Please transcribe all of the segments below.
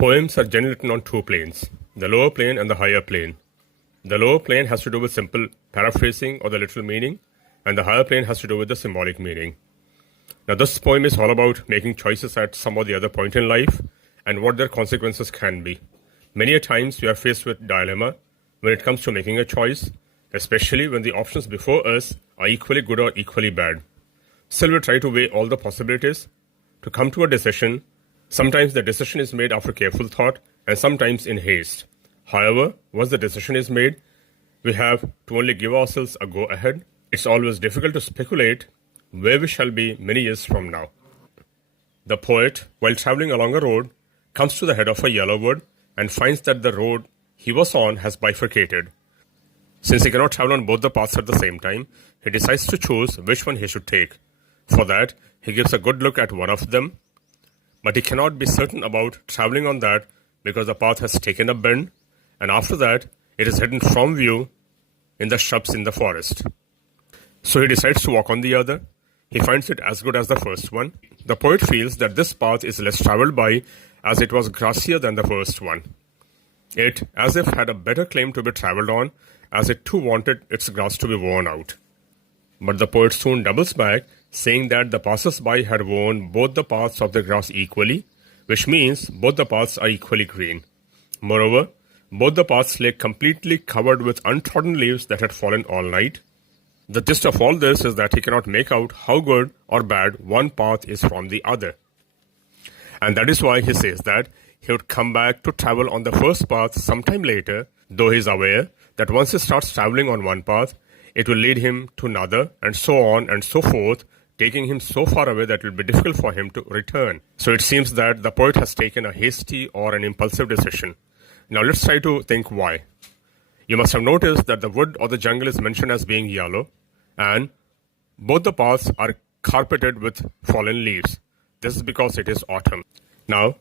Poems are generally written on two planes, the lower plane and the higher plane. The lower plane has to do with simple paraphrasing or the literal meaning, and the higher plane has to do with the symbolic meaning. Now, this poem is all about making choices at some or the other point in life and what their consequences can be. Many a times we are faced with dilemma when it comes to making a choice, especially when the options before us are equally good or equally bad. Still, we try to weigh all the possibilities to come to a decision. Sometimes the decision is made after careful thought and sometimes in haste. However, once the decision is made, we have to only give ourselves a go ahead. It's always difficult to speculate where we shall be many years from now. The poet, while traveling along a road, comes to the head of a yellow wood and finds that the road he was on has bifurcated. Since he cannot travel on both the paths at the same time, he decides to choose which one he should take. For that, he gives a good look at one of them, but he cannot be certain about traveling on that because the path has taken a bend, and after that, it is hidden from view in the shrubs in the forest. So he decides to walk on the other. He finds it as good as the first one. The poet feels that this path is less traveled by as it was grassier than the first one. It, as if, had a better claim to be traveled on, as it too wanted its grass to be worn out. But the poet soon doubles back, saying that the passers-by had worn both the paths of the grass equally, which means both the paths are equally green. Moreover, both the paths lay completely covered with untrodden leaves that had fallen all night. The gist of all this is that he cannot make out how good or bad one path is from the other. And that is why he says that he would come back to travel on the first path sometime later, though he is aware that once he starts traveling on one path, it will lead him to another, and so on and so forth, taking him so far away that it will be difficult for him to return. So it seems that the poet has taken a hasty or an impulsive decision. Now let's try to think why. You must have noticed that the wood or the jungle is mentioned as being yellow, and both the paths are carpeted with fallen leaves. This is because it is autumn. Now,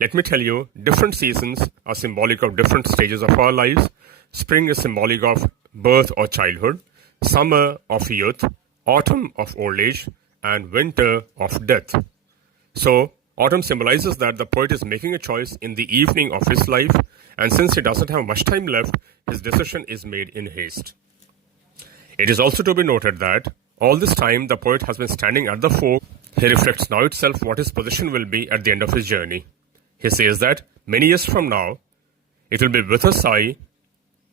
let me tell you, different seasons are symbolic of different stages of our lives. Spring is symbolic of birth or childhood, summer of youth, autumn of old age, and winter of death. So, autumn symbolizes that the poet is making a choice in the evening of his life, and since he doesn't have much time left, his decision is made in haste. It is also to be noted that all this time the poet has been standing at the fork. He reflects now itself what his position will be at the end of his journey. He says that many years from now, it will be with a sigh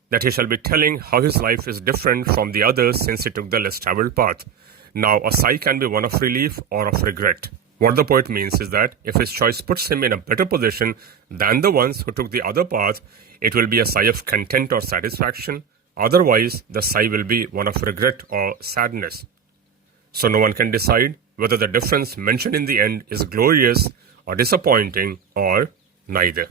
that he shall be telling how his life is different from the others since he took the less traveled path. Now, a sigh can be one of relief or of regret. What the poet means is that if his choice puts him in a better position than the ones who took the other path, it will be a sigh of content or satisfaction. Otherwise, the sigh will be one of regret or sadness. So no one can decide whether the difference mentioned in the end is glorious or disappointing or neither.